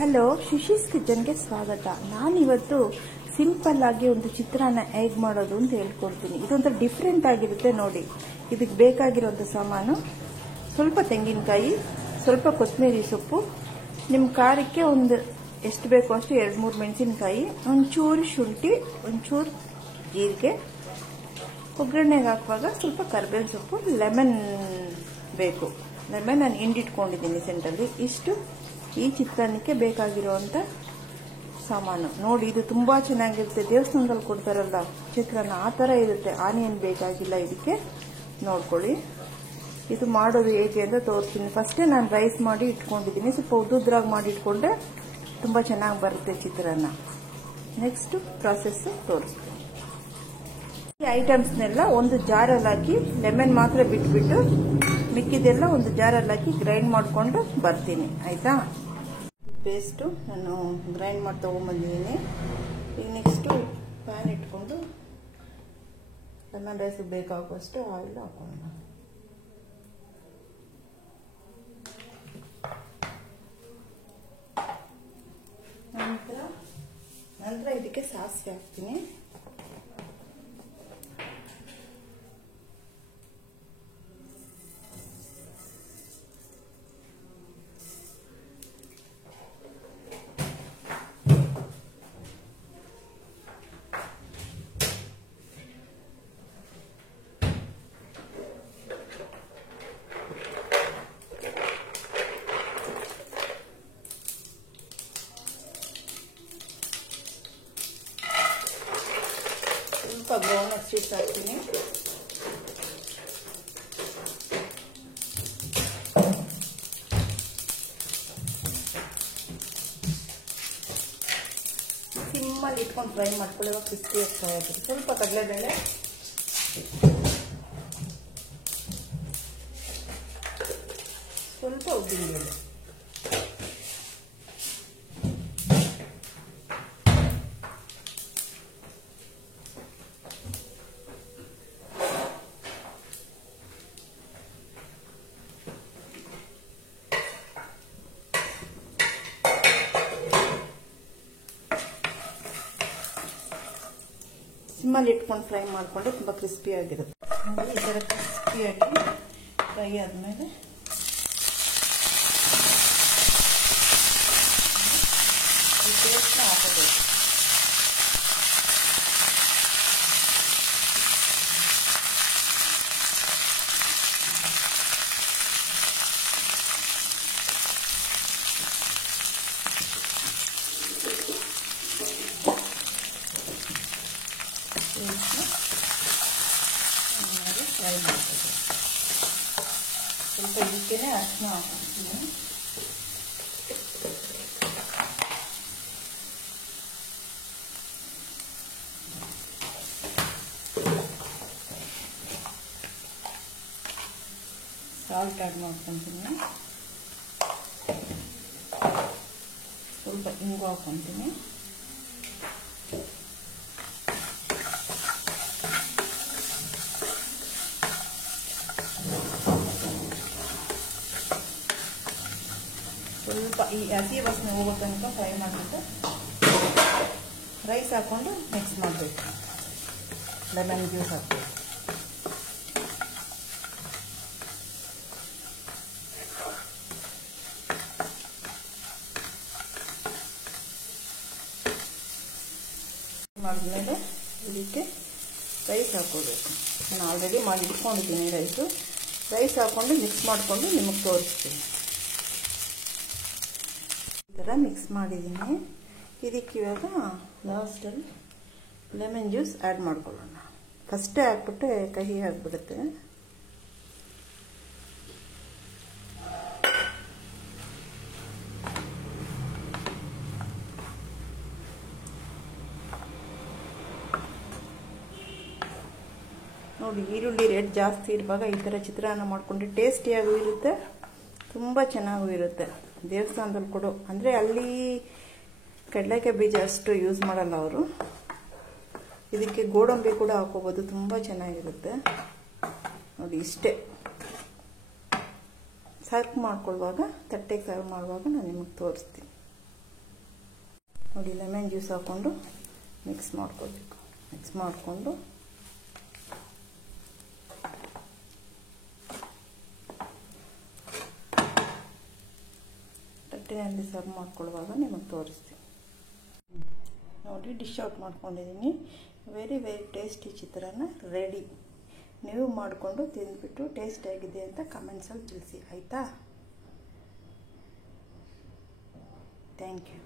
Hello, ಶಿಶೀಸ್ ಕಿಚನ್ಗೆ ಸ್ವಾಗತ. ನಾನಿವತ್ತು simple ಆಗಿ ಒಂದು ಚಿತ್ರಾನ್ನ ಹೇಗೆ ಮಾಡೋದು ಅಂತ ಹೇಳ್ಕೊಡ್ತೀನಿ. ಇದೊಂಥರ ಡಿಫ್ರೆಂಟ್ ಆಗಿರುತ್ತೆ ನೋಡಿ. ಇದಕ್ಕೆ ಬೇಕಾಗಿರೋಂಥ ಸಾಮಾನು ಸ್ವಲ್ಪ ತೆಂಗಿನಕಾಯಿ, ಸ್ವಲ್ಪ ಕೊತ್ತಂಬರಿ ಸೊಪ್ಪು, ನಿಮ್ಮ ಖಾರಕ್ಕೆ ಒಂದು ಎಷ್ಟು ಬೇಕೋ ಅಷ್ಟು 2-3 ಮೆಣಸಿನಕಾಯಿ, ಒಂಚೂರು ಶುಂಠಿ, ಒಂಚೂರು ಜೀರಿಗೆ, ಒಗ್ಗರಣೆಗೆ ಹಾಕುವಾಗ ಸ್ವಲ್ಪ ಕರಿಬೇವಿನ ಸೊಪ್ಪು, ಲೆಮನ್ ಬೇಕು. ಲೆಮನ್ ನಾನು ಹಿಂಡಿಟ್ಕೊಂಡಿದ್ದೀನಿ ಸೆಂಟಲ್ಲಿ. ಇಷ್ಟು ಈ ಚಿತ್ರಾನ್ನಕ್ಕೆ ಬೇಕಾಗಿರುವಂಥ ಸಾಮಾನು ನೋಡಿ. ಇದು ತುಂಬಾ ಚೆನ್ನಾಗಿರುತ್ತೆ. ದೇವಸ್ಥಾನದಲ್ಲಿ ಕೊಡ್ತಾರಲ್ಲ ಚಿತ್ರಾನ್ನ, ಆ ಥರ ಇರುತ್ತೆ. ಆನಿಯನ್ ಬೇಕಾಗಿಲ್ಲ ಇದಕ್ಕೆ. ನೋಡ್ಕೊಳ್ಳಿ, ಇದು ಮಾಡೋದು ಹೇಗೆ ಅಂತ ತೋರಿಸ್ತೀನಿ. ಫಸ್ಟೇ ನಾನು ರೈಸ್ ಮಾಡಿ ಇಟ್ಕೊಂಡಿದ್ದೀನಿ. ಸ್ವಲ್ಪ ಉದ್ದುದ್ರಾಗಿ ಮಾಡಿ ಇಟ್ಕೊಂಡ್ರೆ ತುಂಬ ಚೆನ್ನಾಗಿ ಬರುತ್ತೆ ಚಿತ್ರಾನ್ನ. ನೆಕ್ಸ್ಟ್ ಪ್ರಾಸೆಸ್ ತೋರಿಸ್ತೀನಿ. ಈ ಐಟಮ್ಸ್ನೆಲ್ಲ ಒಂದು ಜಾರಲ್ಲಿ ಹಾಕಿ, ಲೆಮನ್ ಮಾತ್ರ ಬಿಟ್ಬಿಟ್ಟು ಮಿಕ್ಕಿದೆಲ್ಲ ಒಂದು ಜಾರಲ್ಲಿ ಹಾಕಿ ಗ್ರೈಂಡ್ ಮಾಡಿಕೊಂಡು ಬರ್ತೀನಿ, ಆಯಿತಾ? ಪೇಸ್ಟು ನಾನು ಗ್ರೈಂಡ್ ಮಾಡಿ ತೊಗೊಂಬಂದಿದ್ದೀನಿ. ಈಗ ನೆಕ್ಸ್ಟು ಪ್ಯಾನ್ ಇಟ್ಕೊಂಡು ಲೆಮನ್ ರೈಸ್ಗೆ ಬೇಕಾಗುವಷ್ಟು ಆಯಿಲ್ ಹಾಕೋಣ. ನಂತರ ಇದಕ್ಕೆ ಸಾಸಿವೆ ಹಾಕ್ತೀನಿ. ಸ್ವಲ್ಪ ಬ್ರೌನ್ ಸ್ವೀಟ್ ಹಾಕ್ತೀನಿ. ಸಿಮ್ಮಲ್ಲಿ ಇಟ್ಕೊಂಡು ಫ್ರೈ ಮಾಡ್ಕೊಳ್ಳುವಾಗ ಕ್ರಿಸ್ಪಿ ಆಗ್ತಾ ಇರ್ತದೆ. ಸ್ವಲ್ಪ ಕಡಲೆಬೇಳೆ, ಸ್ವಲ್ಪ ಉದ್ದಿನಬೇಳೆ, ಸಿಮ್ಮಲ್ಲಿ ಇಟ್ಕೊಂಡು ಫ್ರೈ ಮಾಡಿಕೊಂಡ್ರೆ ತುಂಬ ಕ್ರಿಸ್ಪಿ ಆಗಿರುತ್ತೆ. ಈ ಥರ ಕ್ರಿಸ್ಪಿಯಾಗಿ ಫ್ರೈ ಆದಮೇಲೆ ಈ ಪೇಸ್ಟ್ನ ಹಾಕೋಬೇಕು. ಫ್ರೈ ಮಾಡ್ತೀವಿ. ಸ್ವಲ್ಪ ಇದಕ್ಕೆ ಅರಿಶಿನ ಹಾಕ್ತೀನಿ. ಸಾಲ್ಟ್ ಆ್ಯಡ್ ಮಾಡ್ಕೊತೀನಿ. ಸ್ವಲ್ಪ ಇಂಗು ಹಾಕ್ಕೊತೀನಿ. ಸ್ವಲ್ಪ ಈ ಹಸಿ ವಾಸನೆ ಹೋಗೋ ತನಕ ಫ್ರೈ ಮಾಡಿಬಿಟ್ಟು ರೈಸ್ ಹಾಕ್ಕೊಂಡು ಮಿಕ್ಸ್ ಮಾಡಬೇಕು. ಲೆಮನ್ ಜ್ಯೂಸ್ ಹಾಕಬೇಕು. ಮಾಡಿದ್ಮೇಲೆ ಇದಕ್ಕೆ ರೈಸ್ ಹಾಕೋಬೇಕು. ನಾನು ಆಲ್ರೆಡಿ ಮಾಡಿ ಇಟ್ಕೊಂಡಿದ್ದೀನಿ ರೈಸ್ ಹಾಕ್ಕೊಂಡು ಮಿಕ್ಸ್ ಮಾಡಿಕೊಂಡು ನಿಮಗೆ ತೋರಿಸ್ತೀನಿ. ಈ ಥರ ಮಿಕ್ಸ್ ಮಾಡಿದ್ದೀನಿ. ಇದಕ್ಕೆ ಇವಾಗ ಲಾಸ್ಟಲ್ಲಿ ಲೆಮನ್ ಜ್ಯೂಸ್ ಆ್ಯಡ್ ಮಾಡ್ಕೊಳ್ಳೋಣ. ಫಸ್ಟೇ ಹಾಕ್ಬಿಟ್ಟು ಕಹಿ ಆಗಿಬಿಡುತ್ತೆ. ನೋಡಿ, ಈರುಳ್ಳಿ ರೇಟ್ ಜಾಸ್ತಿ ಇರುವಾಗ ಈ ಥರ ಚಿತ್ರಾನ್ನ ಮಾಡಿಕೊಂಡ್ರೆ ಟೇಸ್ಟಿಯಾಗೂ ಇರುತ್ತೆ, ತುಂಬ ಚೆನ್ನಾಗೂ ಇರುತ್ತೆ. ದೇವಸ್ಥಾನದಲ್ಲಿ ಕೊಡೋ ಅಂದರೆ ಅಲ್ಲಿ ಕಡಲೆಕಾಯಿ ಬೀಜ ಅಷ್ಟು ಯೂಸ್ ಮಾಡಲ್ಲ ಅವರು. ಇದಕ್ಕೆ ಗೋಡಂಬಿ ಕೂಡ ಹಾಕೋಬೋದು, ತುಂಬ ಚೆನ್ನಾಗಿರುತ್ತೆ ನೋಡಿ. ಇಷ್ಟೇ ಸರ್ವ್ ಮಾಡ್ಕೊಳ್ಳುವಾಗ, ತಟ್ಟೆಗೆ ಸರ್ವ್ ಮಾಡುವಾಗ ನಾನು ನಿಮಗೆ ತೋರಿಸ್ತೀನಿ. ನೋಡಿ, ಲೆಮನ್ ಜ್ಯೂಸ್ ಹಾಕ್ಕೊಂಡು ಮಿಕ್ಸ್ ಮಾಡ್ಕೊಳ್ಬೇಕು. ಮಿಕ್ಸ್ ಮಾಡಿಕೊಂಡು ತಟ್ಟೆಯಲ್ಲಿ ಸರ್ವ್ ಮಾಡ್ಕೊಳ್ಳುವಾಗ ನಿಮಗೆ ತೋರಿಸ್ತೀನಿ. ನೋಡಿ, ಡಿಶ್ ಔಟ್ ಮಾಡ್ಕೊಂಡಿದ್ದೀನಿ. Very tasty chitranna ready. ನೀವು ಮಾಡಿಕೊಂಡು ತಿಂದ್ಬಿಟ್ಟು ಟೇಸ್ಟ್ ಆಗಿದೆ ಅಂತ ಕಮೆಂಟ್ಸಲ್ಲಿ ತಿಳಿಸಿ, ಆಯಿತಾ? Thank you.